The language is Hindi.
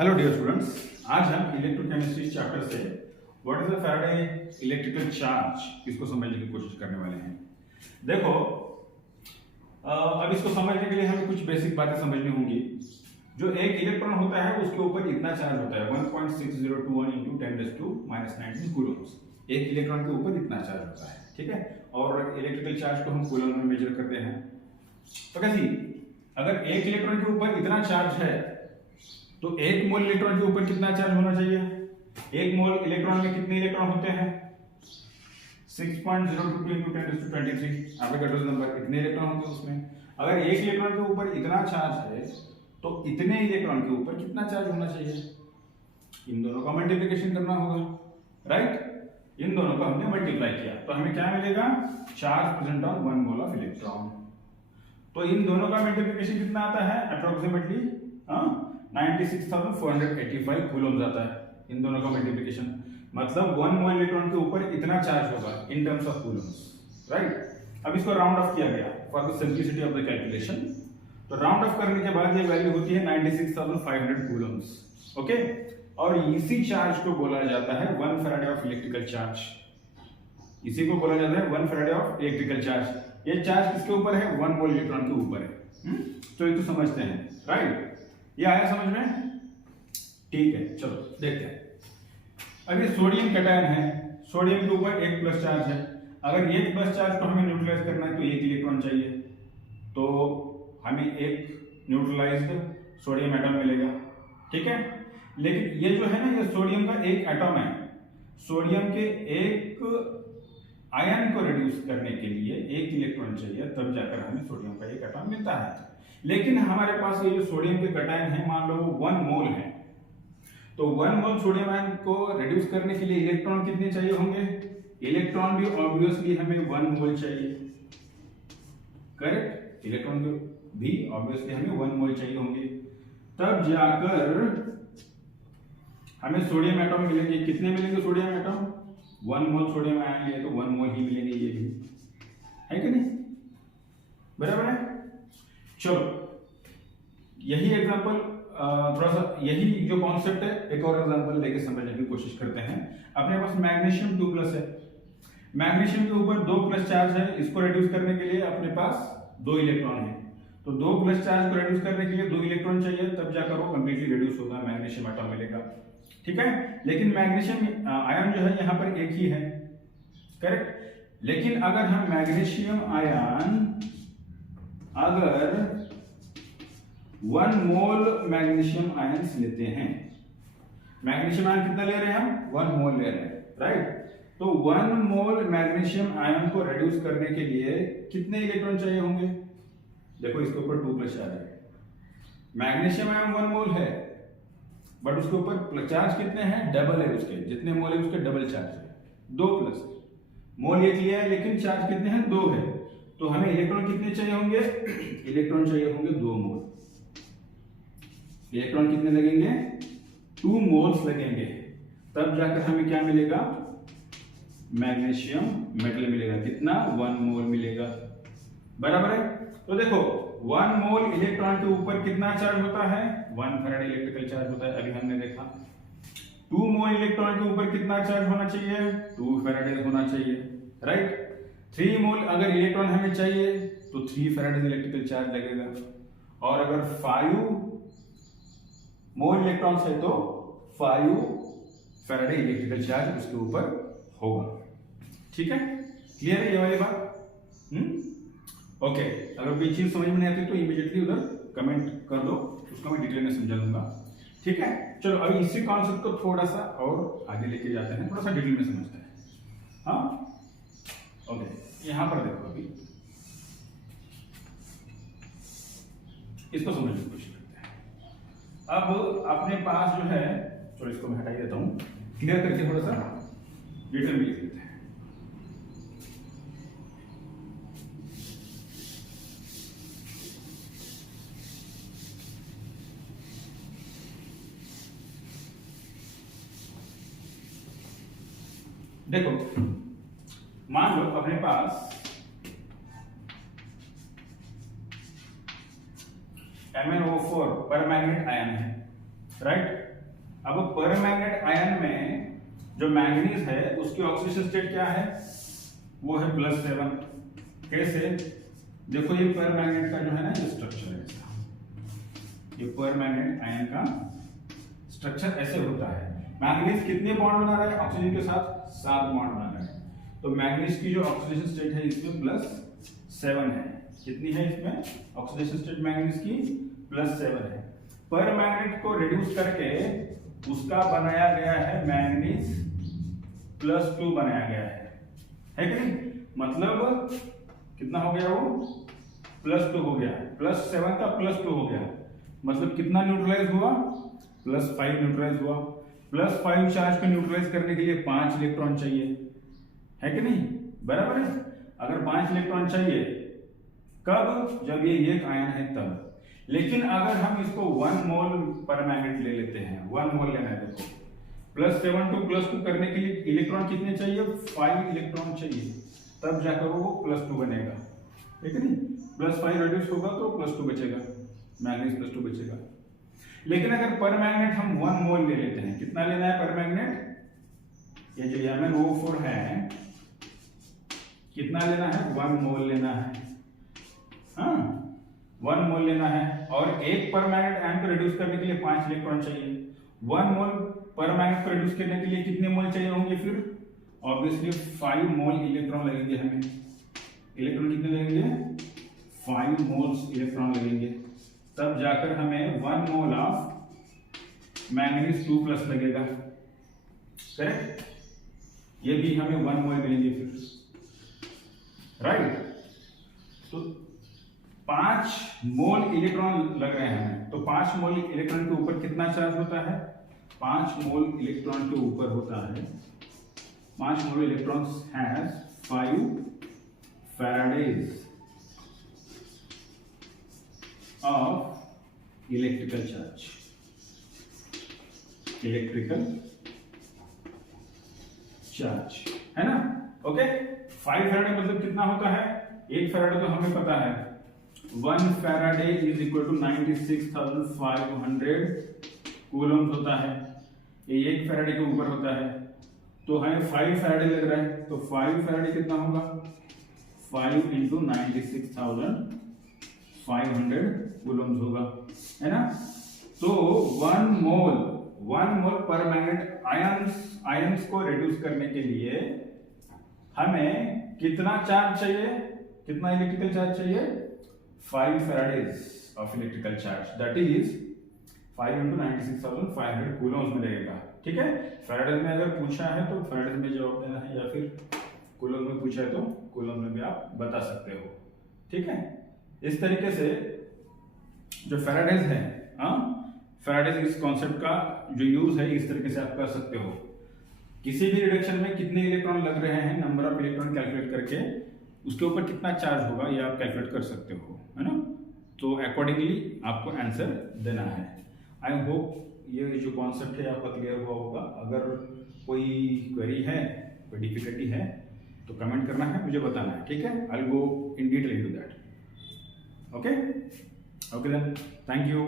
हेलो डियर स्टूडेंट्स, आज हम इलेक्ट्रोकेमिस्ट्री चैप्टर से what is the Faraday electrical charge इसको समझने की कोशिश करने वाले हैं। देखो, अब इसको समझने के लिए हमें कुछ बेसिक बातें समझनी होंगी। जो एक इलेक्ट्रॉन होता है उसके ऊपर इतना चार्ज होता है 1.6021 into 10⁻⁻19 कूलम्स। एक इलेक्ट्रॉन के ऊपर इतना चार्ज होता है, ठीक है। और इलेक्ट्रिकल चार्ज को हम कूलम में मेजर करते हैं। तो कैसी, अगर एक इलेक्ट्रॉन के ऊपर इतना चार्ज है तो एक मोल इलेक्ट्रॉन के ऊपर कितना चार्ज होना चाहिए? एक मोल इलेक्ट्रॉन में कितने इलेक्ट्रॉन होते हैं? 6.022 into 10⁻23। आपके कंट्रोल नंबर, इतने इलेक्ट्रॉन होंगे उसमें। अगर एक इलेक्ट्रॉन के ऊपर इतना चार्ज है तो इतने इलेक्ट्रॉन के ऊपर कितना चार्ज होना चाहिए? इन दोनों का मल्टीप्लिकेशन करना होगा, राइट। इन दोनों का हमने मल्टीप्लाई किया तो हमें क्या मिलेगा? Charge present on 1 mole of electron. तो इन दोनों का मल्टीप्लिकेशन कितना आता है? अप्रोक्सीमेटली 96,485 कूलम्स आता है इन दोनों का मल्टीप्लिकेशन। मतलब 1 मोल इलेक्ट्रॉन के ऊपर इतना चार्ज होगा in terms of Coulomb's, right. अब इसको राउंड ऑफ किया गया for the simplicity of the calculation. तो राउंड ऑफ करने के बाद ये वैल्यू होती है 96,500 कूलम्स, ओके। और इसी चार्ज को बोला जाता है 1 फैराडे ऑफ इलेक्ट्रिकल चार्ज। इसी को बोला जाता है 1 फैराडे ऑफ इलेक्ट्रिकल चार्ज। ये चार्ज किसके ऊपर है? 1 मोल इलेक्ट्रॉन के ऊपर है। तो ये तो समझते हैं, राइट। ये आया समझ में? ठीक है, चलो देखते हैं। अभी सोडियम कैटायन है, सोडियम के ऊपर 1 प्लस चार्ज है। अगर 1 प्लस चार्ज को हमें न्यूट्रलाइज करना है तो 1 इलेक्ट्रॉन चाहिए, तो हमें एक न्यूट्रलाइज्ड सोडियम एटम मिलेगा, ठीक है। लेकिन ये जो है ना, ये सोडियम का एक एटम है। सोडियम के एक आयन को रिड्यूस करने के लिए 1 इलेक्ट्रॉन चाहिए, तब जाकर हमें सोडियम का एक एटम मिलता है। लेकिन हमारे पास ये जो सोडियम के कैटायन है, मान लो वो 1 मोल है, तो 1 मोल सोडियम आयन को रिड्यूस करने के लिए इलेक्ट्रॉन कितने चाहिए होंगे? इलेक्ट्रॉन भी ऑब्वियसली हमें 1 मोल चाहिए, करेक्ट। इलेक्ट्रॉन भी ऑब्वियसली हमें 1 मोल चाहिए होंगे, तब जाकर हमें सोडियम एटम मिलेंगे। कितने मिलेंगे सोडियम एटम? 1 मोल सोडियम आयन लिए तो 1 मोल ही मिलेंगे, ये भी है कि नहीं? बराबर है। चलो, यही एग्जांपल, थोड़ा सा यही जो कॉन्सेप्ट है, एक और एग्जांपल लेके समझने की कोशिश करते हैं। अपने पास मैग्नीशियम 2 प्लस है। मैग्नीशियम के ऊपर 2 प्लस चार्ज है। इसको रिड्यूस करने के लिए अपने पास 2 इलेक्ट्रॉन है। तो 2 प्लस चार्ज को रिड्यूस करने के लिए 2 इलेक्ट्रॉन चाहिए, तब जाकर वो कंप्लीटली रिड्यूस होगा, मैग्नीशियम एटम मिलेगा, ठीक है। लेकिन मैग्नीशियम आयन जो है यहाँ पर एक ही है, करेक्ट। लेकिन अगर हम मैग्नीशियम आयन, अगर 1 मोल मैग्नीशियम आयंस लेते हैं, मैग्नीशियम आयन कितना ले रहे हैं हम? 1 मोल ले रहे हैं, राइट। तो 1 मोल मैग्नीशियम आयन को रिड्यूस करने के लिए कितने इलेक्ट्रॉन चाहिए होंगे? देखो, इसके ऊपर 2 प्लस चार्ज है। मैग्नीशियम आयन 1 मोल है, बट उसके ऊपर चार्ज कितने हैं? डबल है उसके, जितने मोल है उसके डबल चार्ज है, 2 प्लस। मोल 1 लिया है लेकिन चार्ज कितने हैं? 2 है। तो हमें इलेक्ट्रॉन कितने चाहिए होंगे? इलेक्ट्रॉन चाहिए होंगे 2 मोल। इलेक्ट्रॉन कितने लगेंगे? 2 मोल्स लगेंगे, तब जाकर हमें क्या मिलेगा? मैग्नीशियम मेटल मिलेगा। कितना? 1 मोल मिलेगा, बराबर है। तो देखो, 1 मोल इलेक्ट्रॉन के ऊपर कितना चार्ज होता है? 1 फैराडे इलेक्ट्रिकल चार्ज होता है, अभी हमने देखा। 2 मोल इलेक्ट्रॉन के ऊपर कितना चार्ज होना चाहिए? 2 फैराडे होना चाहिए, राइट। 3 मोल अगर इलेक्ट्रॉन हमें चाहिए तो 3 फैराडे इलेक्ट्रिकल चार्ज लगेगा। और अगर 5 मोल इलेक्ट्रॉन्स है तो 5 फैराडे इलेक्ट्रिकल चार्ज उसके ऊपर होगा, ठीक है। क्लियर है ये वाली बात? ओके। अगर कोई चीज समझ में नहीं आती तो इमीडिएटली उधर कमेंट कर दो, उसको मैं डिटेल में समझा लूंगा, ठीक है। चलो, अभी इसी कॉन्सेप्ट को थोड़ा सा और आगे लेके जाते हैं, थोड़ा सा डिटेल में समझते हैं। हाँ, ओके। यहां पर देखो, अभी इसको समझने की कोशिश करते हैं। अब अपने पास जो है, चलो इसको मैं हटा देता हूं, क्लियर करके थोड़ा सा डिटेल में लिख लेते हैं। देखो, मान लो अपने पास MnO4 परमैंगनेट आयन है, राइट। अब परमैंगनेट आयन में जो मैंगनीज है उसकी ऑक्सीडेशन स्टेट क्या है, वो है +7। कैसे, देखो ये परमैंगनेट का जो है ना ये स्ट्रक्चर है इसका, ये परमैंगनेट आयन का स्ट्रक्चर ऐसे होता है। मैंगनीज कितने बॉन्ड बना रहा है ऑक्सीजन के साथ, 7 बॉन्ड बना रहा है। तो मैंगनीज की जो ऑक्सीडेशन स्टेट है इसमें +7 है। कितनी है इसमें ऑक्सीडेशन स्टेट मैंगनीज की, +7 है। परमैंगनेट को रिड्यूस करके उसका बनाया गया है मैंगनीज +2 बनाया गया है कि नहीं। मतलब कितना हो गया, वो +2 हो गया, +7 का +2 हो गया। मतलब कितना न्यूट्रलाइज हुआ, +5 न्यूट्रलाइज हुआ। +5 चार्ज को न्यूट्रलाइज करने के लिए 5 इलेक्ट्रॉन चाहिए, है कि नहीं, बराबर है। अगर 5 इलेक्ट्रॉन चाहिए कब, जब ये एक आयन है तब। लेकिन अगर हम इसको 1 मोल परमैंगनेट ले लेते हैं, 1 मोल लेना है, देखो +7 to +2 करने के लिए इलेक्ट्रॉन कितने चाहिए, 5 इलेक्ट्रॉन चाहिए, तब जाकर वो +2 बनेगा, ठीक है नहीं। +5 रिड्यूस होगा तो +2 बचेगा, मैंगनीज +2 बचेगा। लेकिन अगर परमैंगनेट हम 1 मोल ले लेते हैं, कितना लेना है परमैंगनेट, ये जो MnO4 है कितना लेना है, 1 मोल लेना है, हाँ 1 मोल लेना है। और एक परमैंगनेट आयन को रिड्यूस करने के लिए 5 इलेक्ट्रॉन चाहिए। 1 मोल परमैंगनेट को रिड्यूस करने के लिए कितने मोल चाहिए होंगे, फिर ऑब्वियसली 5 मोल इलेक्ट्रॉन लगेंगे हमें। इलेक्ट्रॉन कितने लगेंगे, 5 मोल्स इलेक्ट्रॉन लगेंगे, तब जाकर हमें 1 मोल ऑफ मैंगनीज 2+ लगेगा, करेक्ट। ये भी हमें 1 मोल मिलेंगे फिर, राइट। तो 5 मोल इलेक्ट्रॉन लग रहे हैं, तो 5 मोल इलेक्ट्रॉन के ऊपर कितना चार्ज होता है, 5 मोल इलेक्ट्रॉन के ऊपर होता है, 5 मोल electrons has 5 Faraday's of electrical charge, electrical charge, है ना। ओके, 5 फैराडे मतलब कितना होता है, 1 फैराडे तो हमें पता है, 1 Faraday is equal to 96,500 coulombs होता है। ये 1 फैराडे के ऊपर होता है, तो हमें 5 फैराडे लग रहा है, तो 5 फैराडे कितना होगा, 5 × 96,500 कूलम्स होगा, है ना। तो 1 मोल परमैंगनेट आयंस को रिड्यूस करने के लिए हमें कितना चार्ज चाहिए, कितना इलेक्ट्रिकल चार्ज चाहिए, 5 Faraday's of electrical charge, that is 5 × 96,500 Coulomb's में लगेगा, ठीक है। फैराडेज में अगर पूछा है तो फैराडेज में जवाब देना है, या फिर कूलम्स में पूछा है तो कूलम्स में भी आप बता सकते हो, ठीक है। इस तरीके से जो फैराडेज है, फैराडेज इस कॉन्सेप्ट का जो यूज है इस तरीके से आप कर सकते हो। किसी भी रिडक्शन में कितने इलेक्ट्रॉन लग रहे हैं, नंबर ऑफ इलेक्ट्रॉन कैलकुलेट करके उसके ऊपर कितना चार्ज होगा ये आप कैलकुलेट कर सकते हो, है ना। तो अकॉर्डिंगली आपको आंसर देना है। आई होप ये जो कॉन्सेप्ट है आपका क्लियर हुआ होगा। अगर कोई क्वेरी है, कोई डिफिकल्टी है तो कमेंट करना है, मुझे बताना है, ठीक है। I will go in detail into that. Okay then, thank you.